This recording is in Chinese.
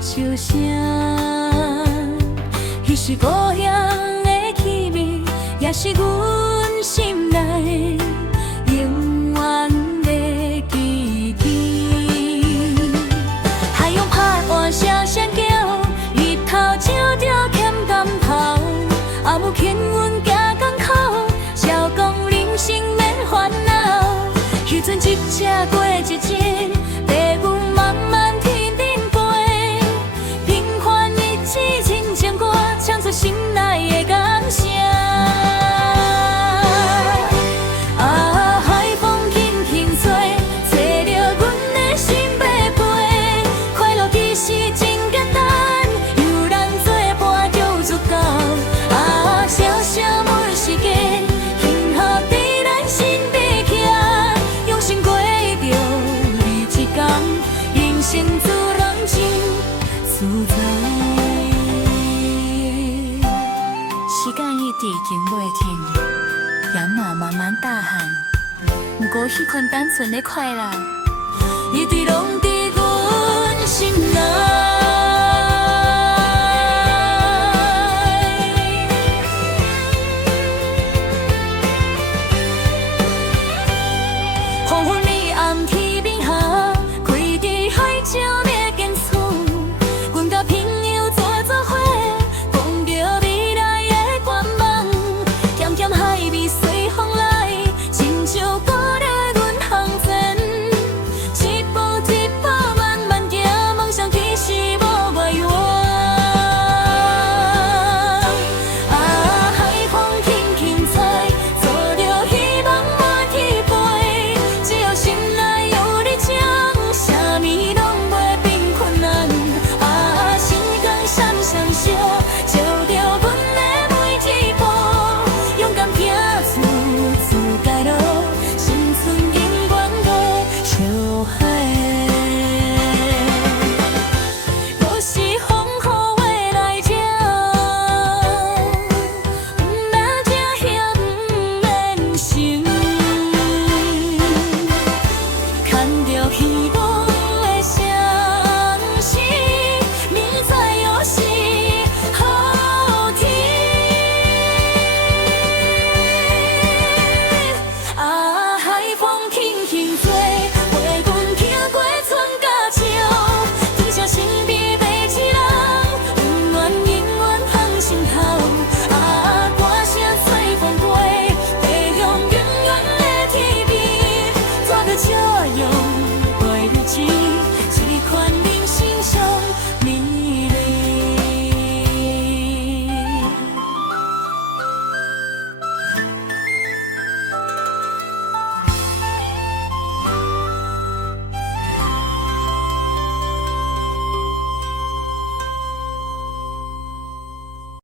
笑声，彼是故乡的气味，也是阮心内永远的记忆。海洋拍岸声声叫，日头照着咸甘头，暗有牵阮行港口，笑讲人生免烦恼。彼阵一只过一只，带阮慢慢天顶飞，平凡日子亲像歌，唱出心内的感声。啊，海风轻轻吹，吹着阮的心要飞。快乐其实真简单，有人作伴就有足够。啊，小小每时间，幸福在咱身边徛，用心过着每一天，人生自然真自在。时间一直经袂停，也嘛慢慢大汉，不过迄款单纯的快乐，一直拢伫